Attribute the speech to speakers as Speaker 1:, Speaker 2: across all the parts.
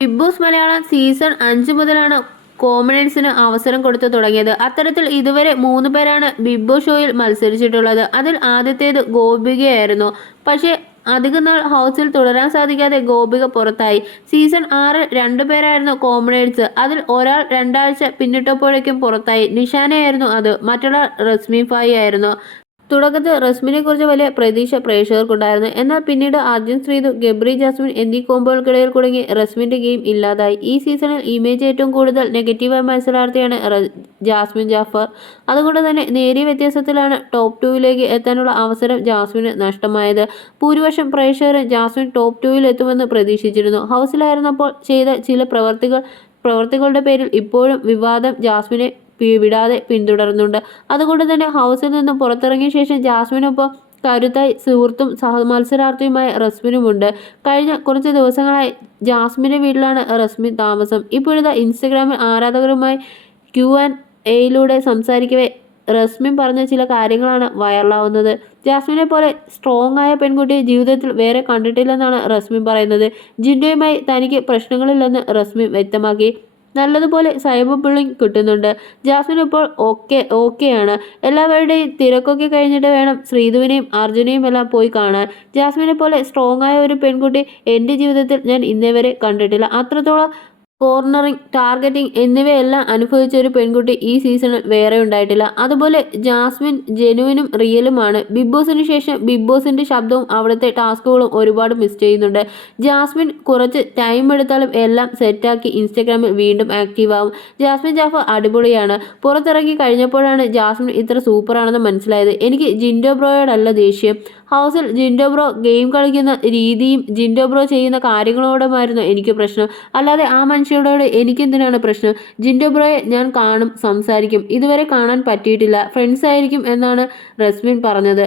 Speaker 1: Big boss Malayalam season അഞ്ച് മുതലാണ് കോമഡൻസിന് അവസരം കൊടുത്തു തുടങ്ങിയത്. അത്തരത്തിൽ ഇതുവരെ മൂന്ന് പേരാണ് ബിഗ് ബോസ് ഷോയിൽ മത്സരിച്ചിട്ടുള്ളത്. അതിൽ ആദ്യത്തേത് ഗോപികയായിരുന്നു. പക്ഷേ അധിക നാൾ ഹൗസിൽ തുടരാൻ സാധിക്കാതെ ഗോപിക പുറത്തായി. സീസൺ ആറിൽ രണ്ടു പേരായിരുന്നു കോമണേഴ്സ് അതിൽ ഒരാൾ രണ്ടാഴ്ച പിന്നിട്ടപ്പോഴേക്കും പുറത്തായി. നിഷാനയായിരുന്നു അത്. മറ്റൊരാൾ റസ്മി ഫായി ആയിരുന്നു. തുടക്കത്തിൽ റസ്മിനെ കുറിച്ച് വലിയ പ്രതീക്ഷ പ്രേക്ഷകർക്കുണ്ടായിരുന്നു. എന്നാൽ പിന്നീട് അർജുൻ ശ്രീതു ഗബ്രി ജാസ്മിൻ എന്നീ കോമ്പോകൾക്കിടയിൽ കുടുങ്ങി റസ്മിന്റെ ഗെയിം ഇല്ലാതായി. ഈ സീസണിൽ ഇമേജ് ഏറ്റവും കൂടുതൽ നെഗറ്റീവായ മത്സരാർത്ഥിയാണ് ജാസ്മിൻ ജാഫർ. അതുകൊണ്ട് തന്നെ നേരിയ വ്യത്യാസത്തിലാണ് ടോപ്പ് ടൂവിലേക്ക് എത്താനുള്ള അവസരം ജാസ്മിന് നഷ്ടമായത്. ഭൂരിപക്ഷം പ്രേക്ഷകരും ജാസ്മിൻ ടോപ്പ് ടൂവിൽ എത്തുമെന്ന് പ്രതീക്ഷിച്ചിരുന്നു. ഹൗസിലായിരുന്നപ്പോൾ ചെയ്ത ചില പ്രവർത്തികൾ പ്രവർത്തികളുടെ പേരിൽ ഇപ്പോഴും വിവാദം ജാസ്മിനെ വിടാതെ പിന്തുടർന്നുണ്ട്. അതുകൊണ്ട് തന്നെ ഹൗസിൽ നിന്നും പുറത്തിറങ്ങിയ ശേഷം ജാസ്മിനൊപ്പം കരുത്തായി സുഹൃത്തും സഹമത്സരാർത്ഥിയുമായ റസ്മിനുമുണ്ട്. കഴിഞ്ഞ കുറച്ച് ദിവസങ്ങളായി ജാസ്മിന്റെ വീട്ടിലാണ് റസ്മിൻ താമസം. ഇപ്പോഴത്തെ ഇൻസ്റ്റഗ്രാമിൽ ആരാധകരുമായി ക്യു ആൻഡ് എയിലൂടെ സംസാരിക്കവേ റസ്മിൻ പറഞ്ഞ ചില കാര്യങ്ങളാണ് വൈറലാവുന്നത്. ജാസ്മിനെ പോലെ സ്ട്രോങ് ആയ പെൺകുട്ടിയെ ജീവിതത്തിൽ വേറെ കണ്ടിട്ടില്ലെന്നാണ് റസ്മിൻ പറയുന്നത്. ജിൻഡോയുമായി തനിക്ക് പ്രശ്നങ്ങളില്ലെന്ന് റസ്മിൻ വ്യക്തമാക്കി. നല്ലതുപോലെ സൈബർ ബുള്ളിങ് കിട്ടുന്നുണ്ട്. ജാസ്മിൻ ഇപ്പോൾ ഓക്കെ ഓക്കെയാണ് എല്ലാവരുടെയും തിരക്കൊക്കെ കഴിഞ്ഞിട്ട് വേണം ശ്രീധുവിനെയും അർജുനെയും എല്ലാം പോയി കാണാൻ. ജാസ്മിനെ പോലെ സ്ട്രോങ് ആയ ഒരു പെൺകുട്ടി എന്റെ ജീവിതത്തിൽ ഞാൻ ഇന്നേ വരെ കണ്ടിട്ടില്ല. അത്രത്തോളം കോർണറിങ് ടാർഗറ്റിംഗ് എന്നിവയെല്ലാം അനുഭവിച്ച ഒരു പെൺകുട്ടി ഈ സീസണിൽ വേറെ ഉണ്ടായിട്ടില്ല. അതുപോലെ ജാസ്മിൻ ജെനുവിനും റിയലുമാണ്. ബിഗ് ബോസിന് ശേഷം ബിഗ് ബോസിന്റെ ശബ്ദവും അവിടുത്തെ ടാസ്കുകളും ഒരുപാട് മിസ് ചെയ്യുന്നുണ്ട്. ജാസ്മിൻ കുറച്ച് ടൈം എടുത്താലും എല്ലാം സെറ്റാക്കി ഇൻസ്റ്റഗ്രാമിൽ വീണ്ടും ആക്റ്റീവ് ആവും. ജാസ്മിൻ ജാഫർ അടിപൊളിയാണ്. പുറത്തിറങ്ങി കഴിഞ്ഞപ്പോഴാണ് ജാസ്മിൻ ഇത്ര സൂപ്പറാണെന്ന് മനസ്സിലായത്. എനിക്ക് ജിൻഡോ ബ്രോയോടല്ല ദേഷ്യം. ഹൗസിൽ ജിൻഡോ ബ്രോ ഗെയിം കളിക്കുന്ന രീതിയും ജിൻഡോ ബ്രോ ചെയ്യുന്ന കാര്യങ്ങളോടുമായിരുന്നു എനിക്ക് പ്രശ്നം. അല്ലാതെ ആ മനുഷ്യരോട് എനിക്കെന്തിനാണ് പ്രശ്നം? ജിൻഡോ ബ്രോയെ ഞാൻ കാണും സംസാരിക്കും. ഇതുവരെ കാണാൻ പറ്റിയിട്ടില്ല. ഫ്രണ്ട്സ് ആയിരിക്കും എന്നാണ് റസ്മിൻ പറഞ്ഞത്.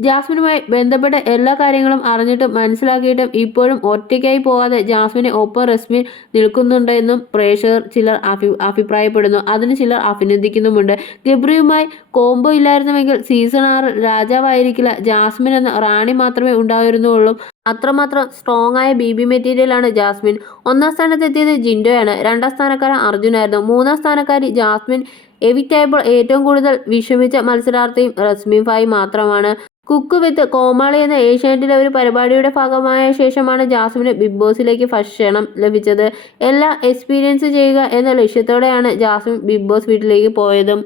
Speaker 1: ജാസ്മിനുമായി ബന്ധപ്പെട്ട എല്ലാ കാര്യങ്ങളും അറിഞ്ഞിട്ടും മനസ്സിലാക്കിയിട്ടും ഇപ്പോഴും ഒറ്റയ്ക്കായി പോകാതെ ജാസ്മിനെ ഒപ്പം റസ്മിൻ നിൽക്കുന്നുണ്ടെന്നും പ്രേക്ഷകർ ചിലർ അഭി അഭിപ്രായപ്പെടുന്നു. അതിന് ചിലർ അഭിനന്ദിക്കുന്നുമുണ്ട്. ഗബ്രിയുമായി കോംബോ ഇല്ലായിരുന്നുവെങ്കിൽ സീസൺ ആറിൽ രാജാവായിരിക്കില്ല ജാസ്മിൻ എന്ന റാണി മാത്രമേ ഉണ്ടായിരുന്നുള്ളൂ. അത്രമാത്രം സ്ട്രോങ് ആയ ബി ബി മെറ്റീരിയലാണ് ജാസ്മിൻ. ഒന്നാം സ്ഥാനത്തെത്തിയത് ജിൻഡോയാണ്. രണ്ടാം സ്ഥാനക്കാരൻ അർജുനായിരുന്നു. മൂന്നാം സ്ഥാനക്കാരി ജാസ്മിൻ എവിറ്റായപ്പോൾ ഏറ്റവും കൂടുതൽ വിഷമിച്ച മത്സരാർത്ഥിയും റസ്മിൻ ഫായി മാത്രമാണ്. കുക്ക് വിത്ത് കോമാളി എന്ന ഏഷ്യാനെറ്റിലെ ഒരു പരിപാടിയുടെ ഭാഗമായ ശേഷമാണ് ജാസ്മിന് ബിഗ് ബോസിലേക്ക് ഭക്ഷണം ലഭിച്ചത്. എല്ലാം എക്സ്പീരിയൻസ് ചെയ്യുക എന്ന ലക്ഷ്യത്തോടെയാണ് ജാസ്മിൻ ബിഗ് ബോസ് വീട്ടിലേക്ക് പോയതും.